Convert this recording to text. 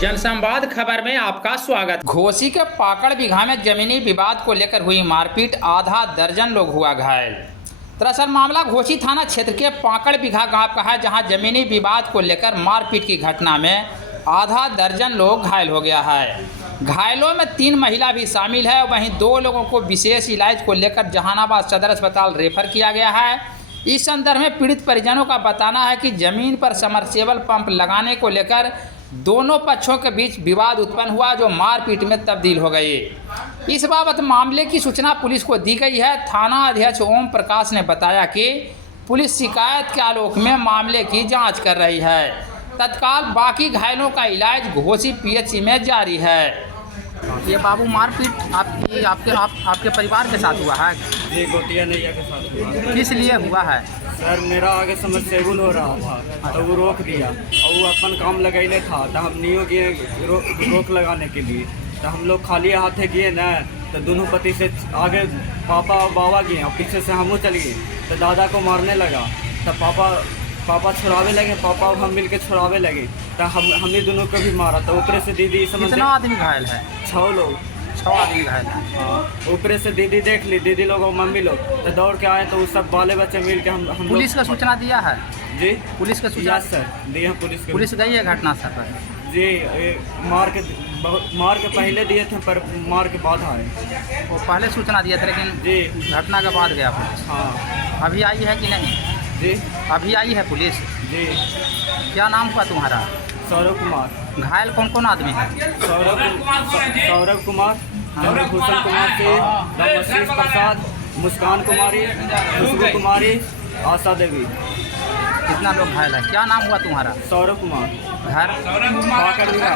जनसंवाद खबर में आपका स्वागत। घोसी के पाकड़ बिघा में जमीनी विवाद को लेकर हुई मारपीट, आधा दर्जन लोग हुआ घायल। दरअसल मामला घोसी थाना क्षेत्र के पाकड़ बिघा गांव का है, जहां जमीनी विवाद को लेकर मारपीट की घटना में आधा दर्जन लोग घायल हो गया है। घायलों में 3 महिला भी शामिल है। वहीं 2 लोगों को विशेष इलाज को लेकर जहानाबाद सदर अस्पताल रेफर किया गया है। इस संदर्भ में पीड़ित परिजनों का बताना है कि जमीन पर समरसेबल पंप लगाने को लेकर दोनों पक्षों के बीच विवाद उत्पन्न हुआ, जो मारपीट में तब्दील हो गई। इस बाबत मामले की सूचना पुलिस को दी गई है। थाना अध्यक्ष ओम प्रकाश ने बताया कि पुलिस शिकायत के आलोक में मामले की जांच कर रही है। तत्काल बाकी घायलों का इलाज घोसी पीएचसी में जारी है। ये बाबू मारपीट आपके परिवार के साथ हुआ है? जी, गोतिया नैया के साथ हुआ। किस लिए हुआ है? सर, मेरा आगे समरसेबल हो रहा था तो वो रोक दिया और वो अपन काम लगैले था, तो हम नहीं गए रोक लगाने के लिए। तो हम लोग खाली हाथे गए ना, तो दोनों पति से आगे पापा और बाबा गए और पीछे से हम चल गए। तो दादा को मारने लगा, तो पापा छुड़ावे लगे, पापा और हम मिलके छुड़ावे लगे। तो हमने दोनों को भी मारा। तो ऊपर से दीदी कितना आदमी घायल है? 6 लोग। 6 आदमी घायल है। हाँ, ऊपर से दीदी देख ली, दीदी लोग और मम्मी लोग तो दौड़ के आए। तो वो सब बाले बच्चे मिल के हम पुलिस का सूचना दिया है? जी, पुलिस का सूचना? सर, दिए पुलिस गई है घटनास्थल पर? जी, मार के पहले दिए थे, पर मार के बाद आए। वो पहले सूचना दिया था, लेकिन जी घटना के बाद गया पुलिस। हाँ। अभी आई है कि नहीं? जी, अभी आई है पुलिस। जी। क्या नाम हुआ तुम्हारा? सौरभ कुमार। घायल कौन कौन आदमी है? सौरभ कुमार, चंद्रभूषण कुमार से, रमशीष प्रसाद, मुस्कान कुमारी, खुशबू कुमारी, आशा देवी। कितना लोग घायल है? क्या नाम हुआ तुम्हारा? सौरभ कुमार। घर? पाकड़ बिघा।